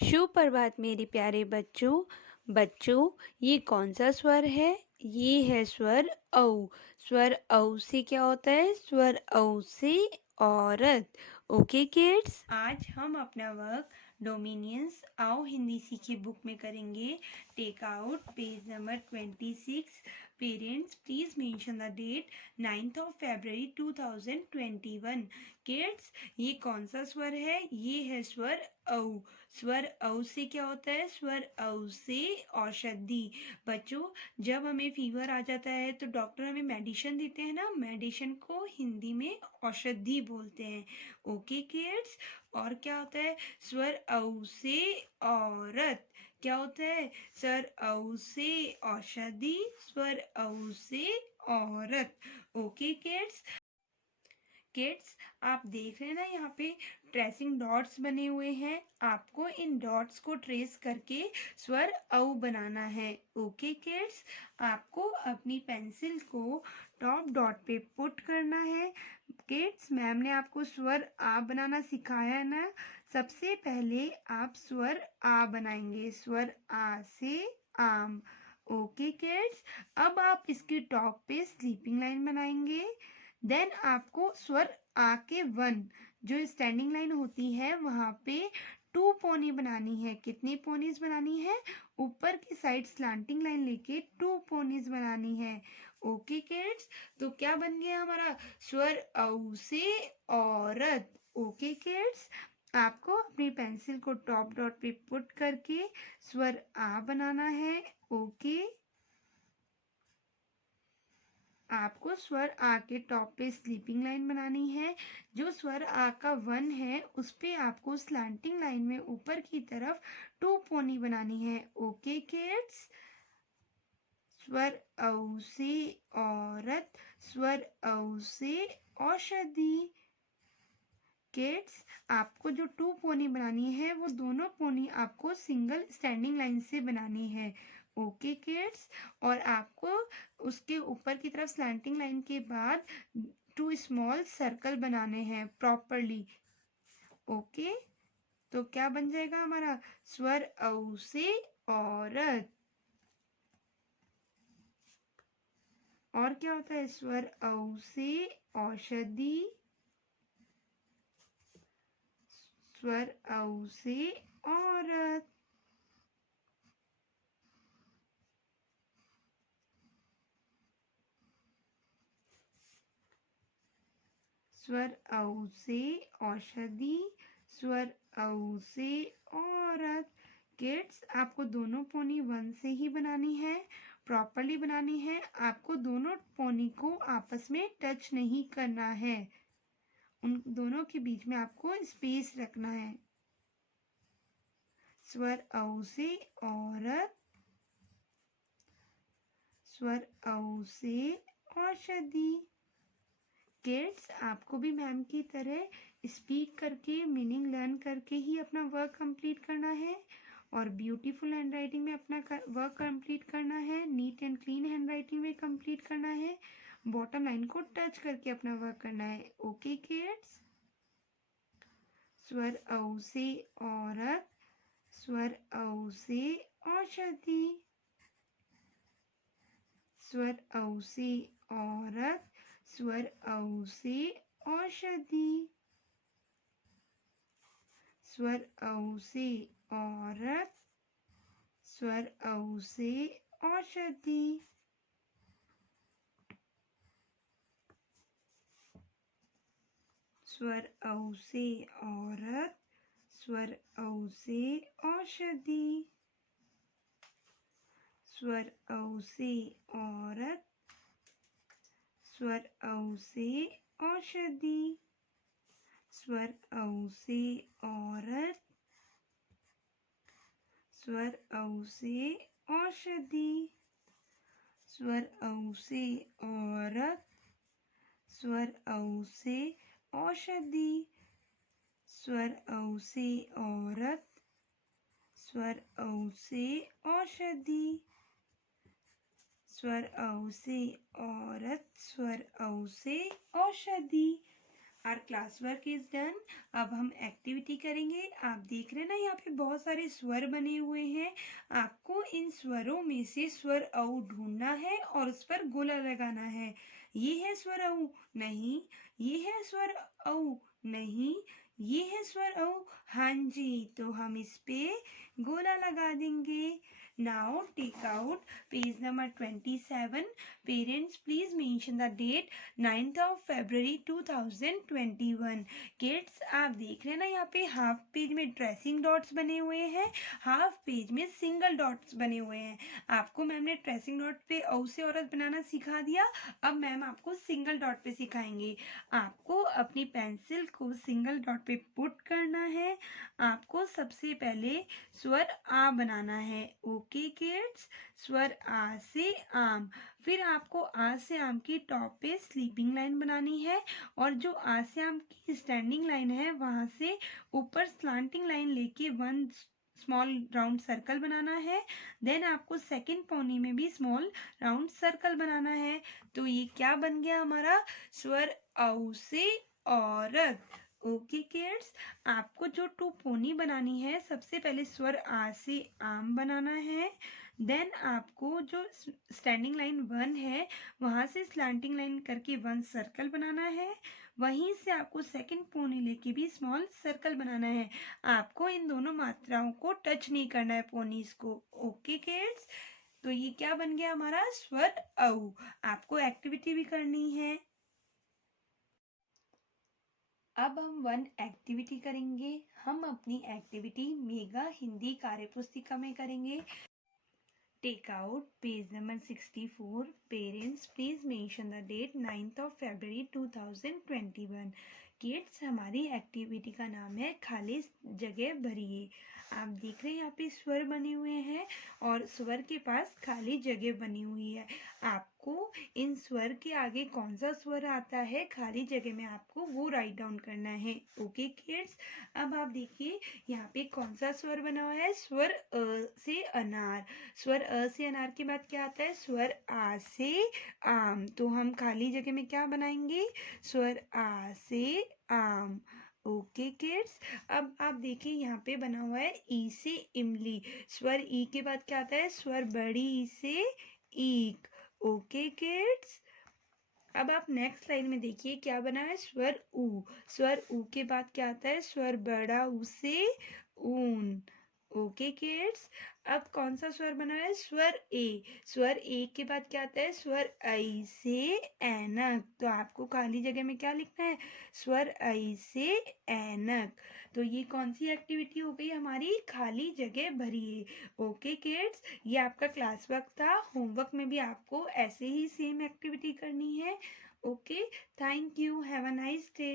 सुप्रभात मेरे प्यारे बच्चों। बच्चों, ये कौन सा स्वर है? ये है स्वर औ। स्वर औ से क्या होता है? स्वर औ से औरत। ओके किड्स, आज हम अपना वर्क डोमिनियंस आओ हिंदी सीखिए बुक में करेंगे। Take out page number 26। Parents please mention the date 9th of February 2021। Kids, ये कौन सा स्वर है? ये है स्वर औ। स्वर औ से क्या होता है? स्वर औ से औषधि। बच्चों, जब हमें फीवर आ जाता है तो डॉक्टर हमें मेडिसिन देते हैं ना, मेडिसिन को हिंदी में औषधि बोलते हैं। ओके किड्स, और क्या होता है? स्वर औ से औरत। क्या होता है? स्वर औ से औषधि, स्वर औ से औरत। Okay kids. किड्स, आप देख रहे हैं ना, यहाँ पे ट्रेसिंग डॉट्स बने हुए हैं। आपको इन डॉट्स को ट्रेस करके स्वर औ बनाना है। ओके किड्स, आपको अपनी पेंसिल को टॉप डॉट पे पुट करना है। किड्स, मैम ने आपको स्वर आ बनाना सिखाया है ना। सबसे पहले आप स्वर आ बनाएंगे, स्वर आ से आम। ओके किड्स, अब आप इसकी टॉप पे स्लीपिंग लाइन बनाएंगे। देन आपको स्वर आ के 1 जो स्टैंडिंग लाइन होती है वहां पे 2 पोनी बनानी है। कितनी पोनीज बनानी है? ऊपर की साइड स्लांटिंग लाइन लेके 2 पोनीज बनानी है। ओके किड्स, तो क्या बन गया हमारा? स्वर औ से औरत। ओके किड्स, आपको अपनी पेंसिल को टॉप डॉट पे पुट करके स्वर आ बनाना है। ओके, आपको स्वर आ के टॉप पे स्लीपिंग लाइन बनानी है। जो स्वर आ का 1 है उस पे आपको स्लैंटिंग लाइन में ऊपर की तरफ 2 पोनी बनानी है। ओके किड्स, स्वर औ से औरत, स्वर औ से औषधि। किड्स, आपको जो 2 पोनी बनानी है वो दोनों पोनी आपको सिंगल स्टैंडिंग लाइन से बनानी है। ओके किड्स, और आपको उसके ऊपर की तरफ स्लैंटिंग लाइन के बाद 2 स्मॉल सर्कल बनाने हैं प्रॉपरली। ओके, तो क्या बन जाएगा हमारा? स्वर औ से औरत। और क्या होता है? स्वर औ से औषधि, स्वर औ से औरत। स्वर औ से औषधि, स्वर औ से औरत। किड्स, आपको दोनों पोनी 1 से ही बनानी है, प्रॉपरली बनानी है। आपको दोनों पोनी को आपस में टच नहीं करना है, उन दोनों के बीच में आपको स्पेस रखना है। स्वर औ से औरत, स्वर औ से औषधि। किड्स, आपको भी मैम की तरह स्पीक करके मीनिंग लर्न करके ही अपना वर्क कंप्लीट करना है और ब्यूटीफुल हैंड राइटिंग में अपना वर्क कंप्लीट करना है। Neat and clean hand writing में कंप्लीट करना है। बॉटम लाइन को टच करके अपना वर्क करना है। ओके किड्स, स्वर औ से औरत, स्वर औ से औषधि, स्वर औ से औरत, स्वर औ से औषधि, स्वर औ से औरत, स्वर औ से औषधि। स्वर औ से औरत, स्वर औ से औषधि, स्वर औ से औरत, स्वर औ से औषधि, स्वर औ से औरत, स्वर औ से औषधि, स्वर औ से औरत, स्वर औ से औषधि, स्वर औ से औरत, स्वर औ से औषधि, स्वर औ से औरत, स्वर औ से औषधि। Our class work is done. अब हम एक्टिविटी करेंगे। आप देख रहे हैं ना, यहाँ पे बहुत सारे स्वर बने हुए हैं। आपको इन स्वरों में से स्वर औ ढूंढना है और उस पर गोला लगाना है। ये है स्वर औ, नहीं। ये है स्वर औ, नहीं। ये है स्वर औ, हाँ जी। तो हम इस पे गोला लगा देंगे। Now take out page number 27। Parents please mention the date 9th of February 2021। Kids आप देख रहे हैं ना, यहाँ पे हाफ पेज में ट्रेसिंग डॉट्स बने हुए हैं, हाफ पेज में सिंगल डॉट्स बने हुए हैं। आपको मैम ने ट्रेसिंग डॉट पे औ से औरत बनाना सिखा दिया। अब मैम आपको सिंगल डॉट पे सिखाएंगे। आपको अपनी पेंसिल को सिंगल डॉट पे पुट करना है। आपको सबसे पहले स्वर आ बनाना है। ओके किड्स, स्वर आ से आम। फिर आपको आ से आम की टॉप पे स्लीपिंग लाइन बनानी है और जो आ से आम की स्टैंडिंग लाइन है वहां से ऊपर स्लांटिंग लाइन लेके वन स्मॉल राउंड सर्कल बनाना है। देन आपको सेकंड पौनी में भी स्मॉल राउंड सर्कल बनाना है। तो ये क्या बन गया हमारा, स्वर औ से औरत। ओके किड्स, आपको जो टू पोनी बनानी है, सबसे पहले स्वर आ से आम बनाना है। देन आपको जो स्टैंडिंग लाइन 1 है वहां से स्लैंटिंग लाइन करके वन सर्कल बनाना है। वहीं से आपको सेकंड पोनी लेके भी स्मॉल सर्कल बनाना है। आपको इन दोनों मात्राओं को टच नहीं करना है पोनीज को। ओके किड्स, तो ये क्या बन गया हमारा, स्वर औ। आपको एक्टिविटी भी करनी है। अब हम वन एक्टिविटी करेंगे। हम अपनी एक्टिविटी मेगा हिंदी कार्यपुस्तिका में करेंगे। Take out page number 64. Parents, please mention the date 9th of February 2021। Kids, हमारी एक्टिविटी का नाम है खाली जगह भरिए। आप देख रहे हैं यहाँ पे स्वर बने हुए हैं और स्वर के पास खाली जगह बनी हुई है। आपको इन स्वर के आगे कौन सा स्वर आता है खाली जगह में, आपको वो राइट डाउन करना है। ओके किड्स, अब आप देखिए यहाँ पे कौन सा स्वर बना हुआ है, स्वर अ से अनार। स्वर अ से अनार के बाद क्या आता है, स्वर आ से आम। तो हम खाली जगह में क्या बनाएंगे, स्वर आ से आम। ओके किड्स, अब आप देखिए यहाँ पे बना हुआ है ई से इमली। स्वर ई के बाद क्या आता है, स्वर बड़ी ई से ईक। ओके किड्स, अब आप नेक्स्ट लाइन में देखिए क्या बना है, स्वर ऊ। स्वर ऊ के बाद क्या आता है, स्वर बड़ा ऊ से ऊन। ओके किड्स, अब कौन सा स्वर बना है, स्वर ए। स्वर ए के बाद क्या आता है, स्वर ऐ से ऐनक। तो आपको खाली जगह में क्या लिखना है, स्वर ऐ से ऐनक। तो ये कौन सी एक्टिविटी हो गई हमारी, खाली जगह भरिए। ओके किड्स, ये आपका क्लास वर्क था। होमवर्क में भी आपको ऐसे ही सेम एक्टिविटी करनी है। Okay, thank you, have a nice day.